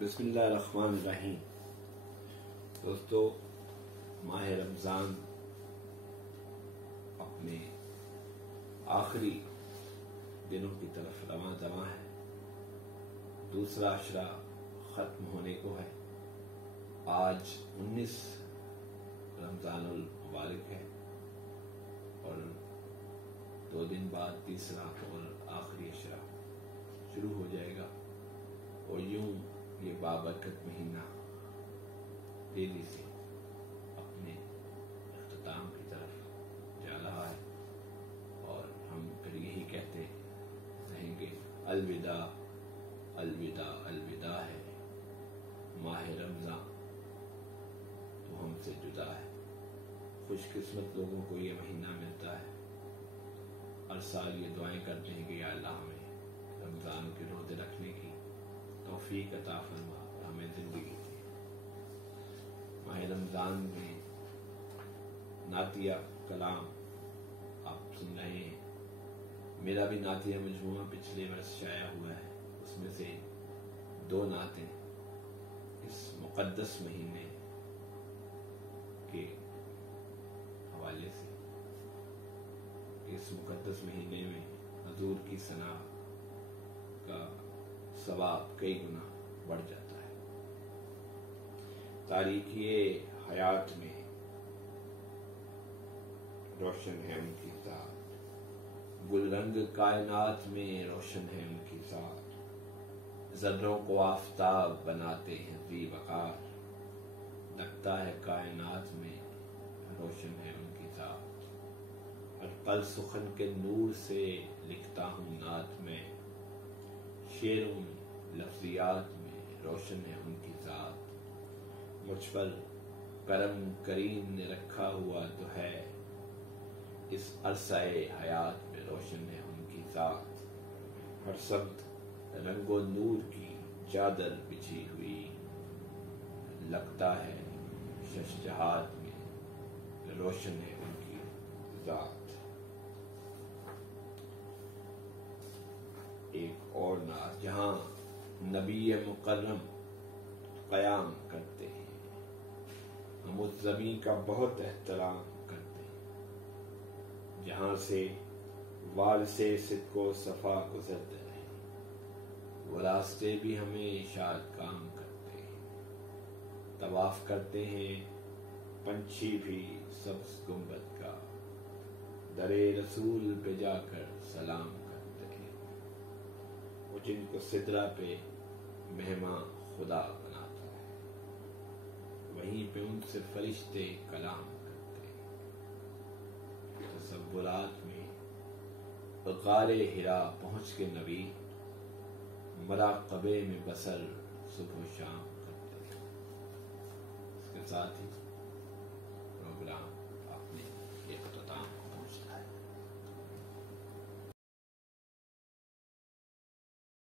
بسم اللہ الرحمن الرحیم۔ دوستو، ماہ رمضان اپنے آخری دنوں کی طرف رواں دواں ہے۔ دوسرا عشرہ ختم ہونے کو ہے۔ آج 19 رمضان المبارک ہے اور 2 دن بعد تیسرا اور آخری عشرہ شروع ہو جائے گا، اور یوں یہ بابرکت مہینہ تیزی سے اپنے اختتام کی طرف جا رہا ہے، اور ہم پھر یہی کہتے رہیں گے، الوداع الوداع الوداع ہے ماہ رمضان تو ہم سے جدا ہے۔ خوش قسمت لوگوں کو یہ مہینہ ملتا ہے، ہر سال یہ دعائیں کرتے ہیں کہ یا اللہ ہمیں رمضان کے روزے رکھنے کی توفیق عطا فرما اور ہمیں زندگی دی۔ ماہ رمضان میں ناتیہ کلام آپ سن رہے ہیں۔ میرا بھی ناتیہ مجموعہ پچھلے برس شائع ہوا ہے، اس میں سے 2 نعتیں اس مقدس مہینے کے حوالے سے، اس مقدس مہینے میں حضور کی ثنا کا ثواب کئی گنا بڑھ جاتا ہے۔ تاریخی حیات میں روشن ہے ان کی ذات، گل رنگ کائنات میں روشن ہے ان کی ذات، ذروں کو آفتاب بناتے ہیں ذی وقار، لگتا ہے کائنات میں روشن ہے ان کی ذات، ہر پل سخن کے نور سے لکھتا ہوں نعت میں، شعروں لفظیات میں روشن ہے ان کی ذات، مجھ پر کرم کریم نے رکھا ہوا تو ہے، اس عرصہ حیات میں روشن ہے ان کی ذات، ہر سمت رنگ و نور کی چادر بچھی ہوئی، لگتا ہے ششجہات میں روشن ہے ان کی ذات۔ ایک اور نعت، جہاں نبی مکرم قیام کرتے ہیں، ہم اس زمین کا بہت احترام کرتے ہیں، جہاں سے وارث صدق و صفا گزرتے رہے، وہ راستے بھی ہمیں شاد کام کرتے ہیں، طواف کرتے ہیں پنچھی بھی سبز گنبد کا، در رسول پہ جا کر سلام کرتے ہیں، وہ جن کو سدرہ پہ مہمان خدا بناتا ہے، وہیں پہ ان سے فرشتے کلام کرتے ہیں۔ تصورات میں غار حرا پہنچ کے نوید مراقبے میں بسر صبح و شام کرتے ہیں۔ اس کے ساتھ ہی